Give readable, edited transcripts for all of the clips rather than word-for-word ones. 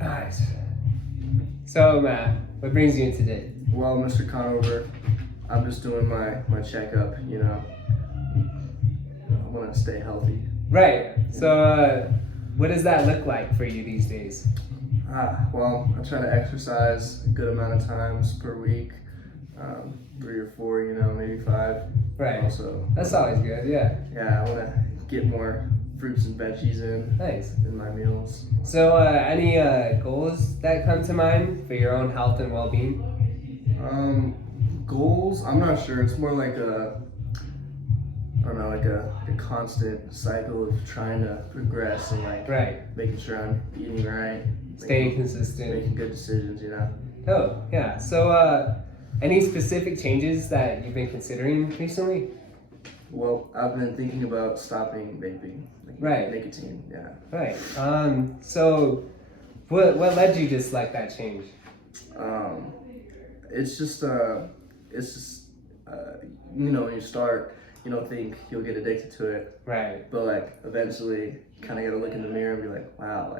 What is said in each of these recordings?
Nice. So, Matt, what brings you in today? Well, Mr. Conover, I'm just doing my checkup, I want to stay healthy. Right. So, what does that look like for you these days? Well, I try to exercise a good amount of times per week, 3 or 4, maybe 5. Right. Also, That's always good, yeah. yeah, I want to get more fruits and veggies Nice. in my meals. So, any goals that come to mind for your own health and well-being? Goals? I'm not sure. It's more like I don't know, like a constant cycle of trying to progress and Right. making sure I'm eating right, Staying consistent. making good decisions. Oh, yeah. So, any specific changes that you've been considering recently? Well, I've been thinking about stopping vaping, Right. nicotine. Yeah. Right. So, what led you to select that change? It's just when you start, you don't think you'll get addicted to it, Right. but eventually, you kind of got to look in the mirror and be like, wow,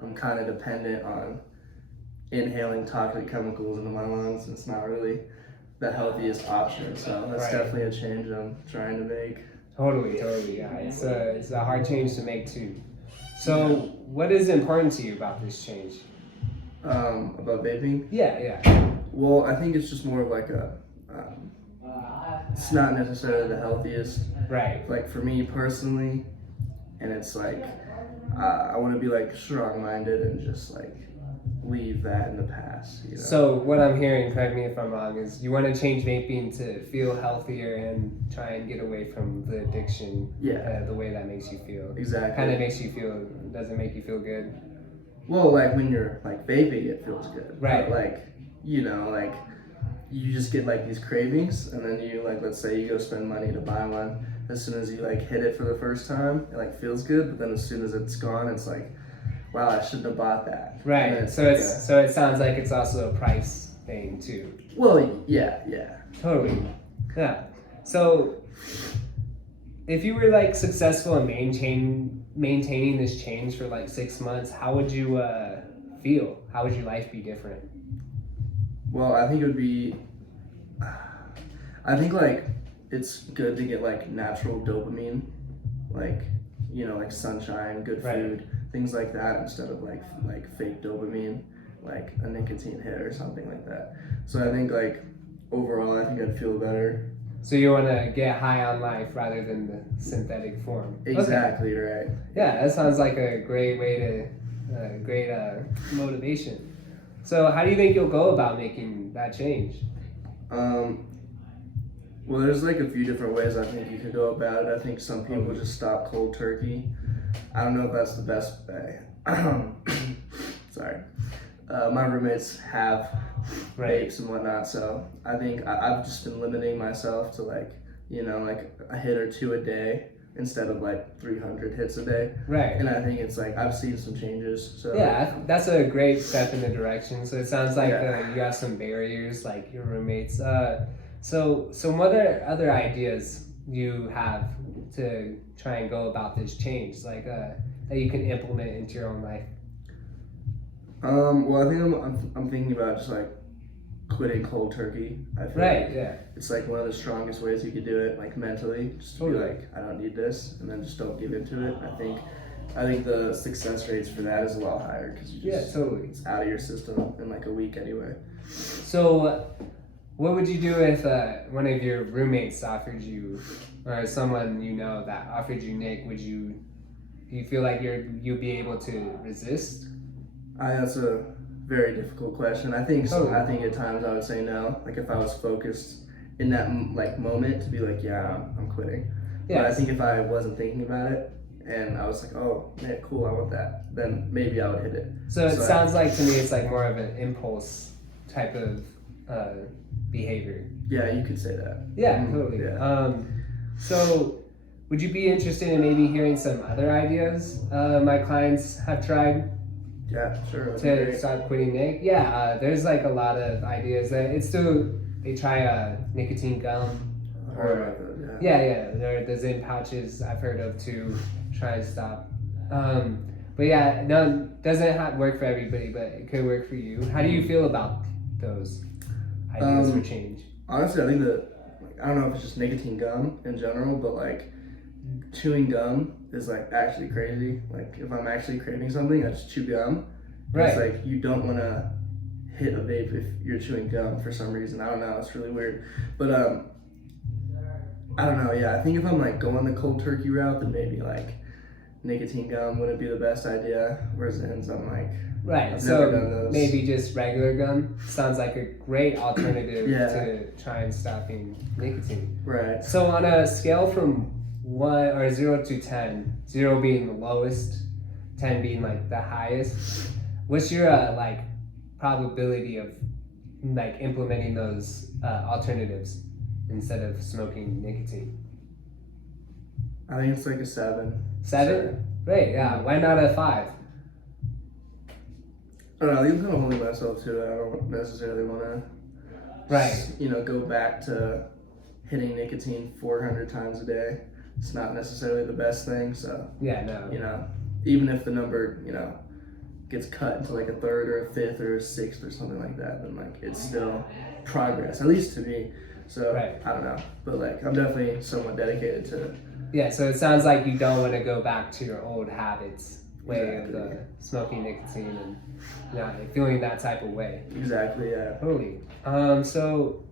I'm kind of dependent on inhaling toxic chemicals into my lungs, and it's not really the healthiest option. So that's Right. definitely a change I'm trying to make. Totally. Yeah. It's a hard change to make too. So, what is important to you about this change? About vaping? Yeah. Well, I think it's just more of it's not necessarily the healthiest. Right. For me personally, and it's I want to be strong-minded and just leave that in the past. So what I'm hearing, correct me if I'm wrong, is you want to change vaping to feel healthier and try and get away from the addiction. Yeah. The way that makes you feel. Exactly. Kind of makes you feel. Doesn't make you feel good. Well, when you're vaping, it feels good. Right. But, you just get these cravings, and then you let's say you go spend money to buy one. As soon as you hit it for the first time, it feels good. But then as soon as it's gone, it's wow, I shouldn't have bought that. Right. So it sounds like it's also a price thing too. Well, yeah. Totally. Yeah. So if you were successful in maintaining this change for 6 months, how would you feel? How would your life be different? Well, I think it would be. I think it's good to get natural dopamine, sunshine, good food, things like that, instead of fake dopamine, a nicotine hit or something like that. So I think overall, I think I'd feel better. So you want to get high on life rather than the synthetic form. Exactly. Okay. Right. Yeah, that sounds like a great way to, great motivation. So how do you think you'll go about making that change? Well, there's a few different ways I think you could go about it. I think some people just stop cold turkey. I don't know if that's the best way. Sorry. My roommates have vapes and whatnot, so I think I've just been limiting myself to a hit or 2 a day instead of 300 hits a day. Right. And I think it's I've seen some changes. So yeah, that's a great step in the direction. So it sounds like you have some barriers, like your roommates. So what are other ideas you have to try and go about this change, that you can implement into your own life? Well, I think I'm thinking about just quitting cold turkey. I feel it's one of the strongest ways you could do it, mentally, just to be I don't need this, and then just don't give into it. I think the success rates for that is a lot higher because it's out of your system in a week anyway. So what would you do if one of your roommates offered you, or someone that offered you Nick? Do you feel like you'd be able to resist? That's a very difficult question. I think at times I would say no. If I was focused in that moment to be yeah, I'm quitting. But I think if I wasn't thinking about it and I was oh, man, cool, I want that, then maybe I would hit it. So it sounds like to me it's more of an impulse type of behavior. Yeah, you could say that. Yeah, totally. Yeah. So would you be interested in maybe hearing some other ideas my clients have tried? Yeah, sure. To start quitting Nick? Yeah, there's a lot of ideas. They try nicotine gum. There's in pouches I've heard of to try and stop. But yeah, no, doesn't work for everybody, but it could work for you. How do you feel about those ideas for change? Honestly, I think that, like, I don't know if it's just nicotine gum in general, but like chewing gum is like actually crazy. Like if I'm actually craving something, I just chew gum. Right. It's like you don't want to hit a vape if you're chewing gum for some reason. I don't know. It's really weird. But I don't know. Yeah, I think if I'm like going the cold turkey route, then maybe like nicotine gum wouldn't be the best idea. Whereas ends, I'm like, Right. I've So never done those. maybe just regular gum sounds like a great alternative Yeah. to try and stopping nicotine. Right. So on a scale from 0 to 10, 0 being the lowest, 10 being like the highest, what's your like probability of like implementing those alternatives instead of smoking nicotine? I think it's like a 7. 7? Great, yeah. Why not a 5? I don't know. I think I'm kind of holding myself to it. I don't necessarily want to, Right. go back to hitting nicotine 400 times a day. It's not necessarily the best thing. So, Yeah, no. Even if the number, gets cut into like a third or a fifth or a sixth or something like that, then like it's still progress, at least to me. So Right. I don't know, but like I'm definitely somewhat dedicated to it. Yeah, so it sounds like you don't want to go back to your old habits way Exactly. of smoking nicotine and feeling that type of way. Exactly. Yeah. Totally. So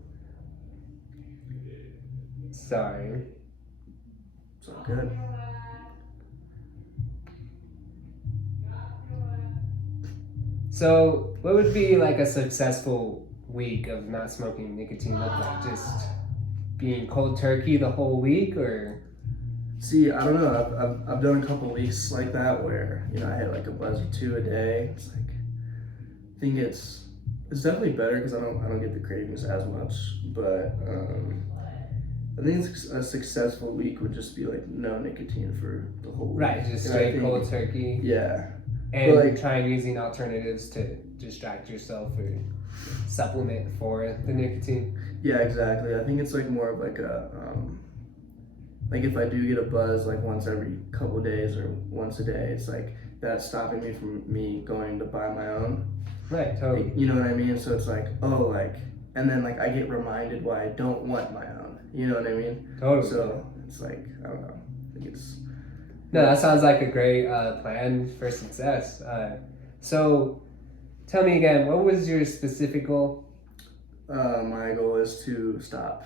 sorry. So good. So what would be like a successful week of not smoking nicotine look like? Just being cold turkey the whole week, or? See, I don't know. I've done a couple weeks like that where I hit like a buzz or 2 a day. It's like I think it's definitely better because I don't get the cravings as much. But I think a successful week would just be like no nicotine for the whole week. Right, just straight cold turkey. Yeah. And But, like, trying using alternatives to distract yourself or supplement for the nicotine. Yeah, exactly. I think it's like more of like a like if I do get a buzz like once every couple days or once a day, it's like that's stopping me from going to buy my own. Right, totally. You know what I mean? So it's like, oh, like, and then like I get reminded why I don't want my own. You know what I mean? Totally. So it's like, I don't know. I think it's. No, that sounds like a great plan for success. So tell me again, what was your specific goal? My goal is to stop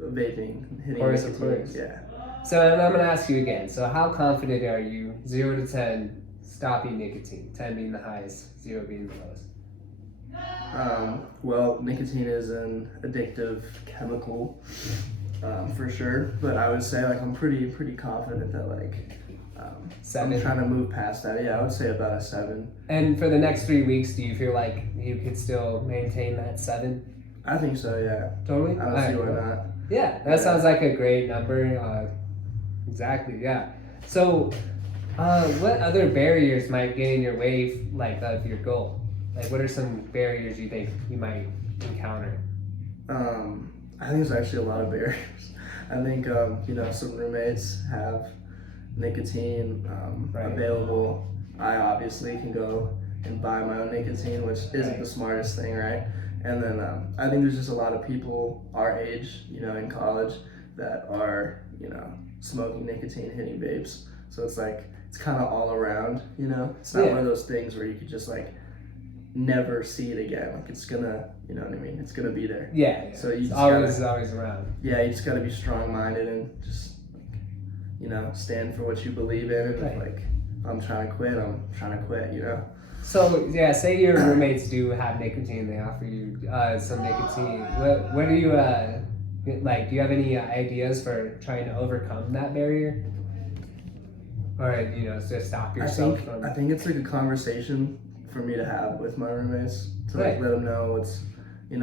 vaping, hitting Of nicotine. course. Yeah. So and I'm going to ask you again. So how confident are you, 0 to 10, stopping nicotine? 10 being the highest, 0 being the lowest. Well, nicotine is an addictive chemical, for sure. But I would say like I'm pretty confident that like 7. I'm trying to move past that. Yeah, I would say about a 7. And for the next 3 weeks, do you feel like you could still maintain that 7? I think so. Yeah. Totally? I don't see why not. Yeah, that sounds like a great number. Exactly, yeah. So, what other barriers might get in your way, like, of your goal? Like, what are some barriers you think you might encounter? I think there's actually a lot of barriers. I think some roommates have nicotine Right. available. I obviously can go and buy my own nicotine, which isn't the smartest thing, right? And then I think there's just a lot of people our age, in college that are, smoking nicotine, hitting vapes. So it's like, it's kind of all around, It's not one of those things where you could just like never see it again. Like it's gonna, you know what I mean? It's gonna be there. Yeah. So you it's just always gotta, Yeah, you just gotta be strong-minded and just, stand for what you believe in. And Right. like, I'm trying to quit, So, yeah, say your roommates do have nicotine, they offer you some nicotine. What do you, like, do you have any ideas for trying to overcome that barrier? Or, to stop yourself from... I think it's like a conversation for me to have with my roommates to like Right. let them know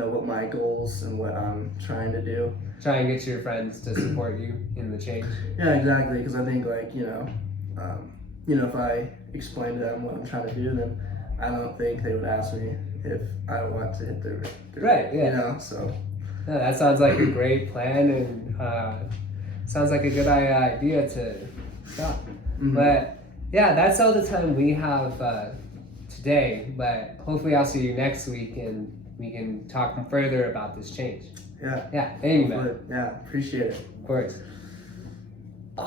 what my goals and what I'm trying to do. Try and get your friends to support you in the change. Yeah, exactly. Because I think like if I explain to them what I'm trying to do, then I don't think they would ask me if I want to hit their Right, yeah. So No, that sounds like a great plan and sounds like a good idea to stop. Mhm. But yeah, that's all the time we have today. But hopefully, I'll see you next week and we can talk further about this change. Yeah. Yeah, thank you, man. Yeah, appreciate it. Of course.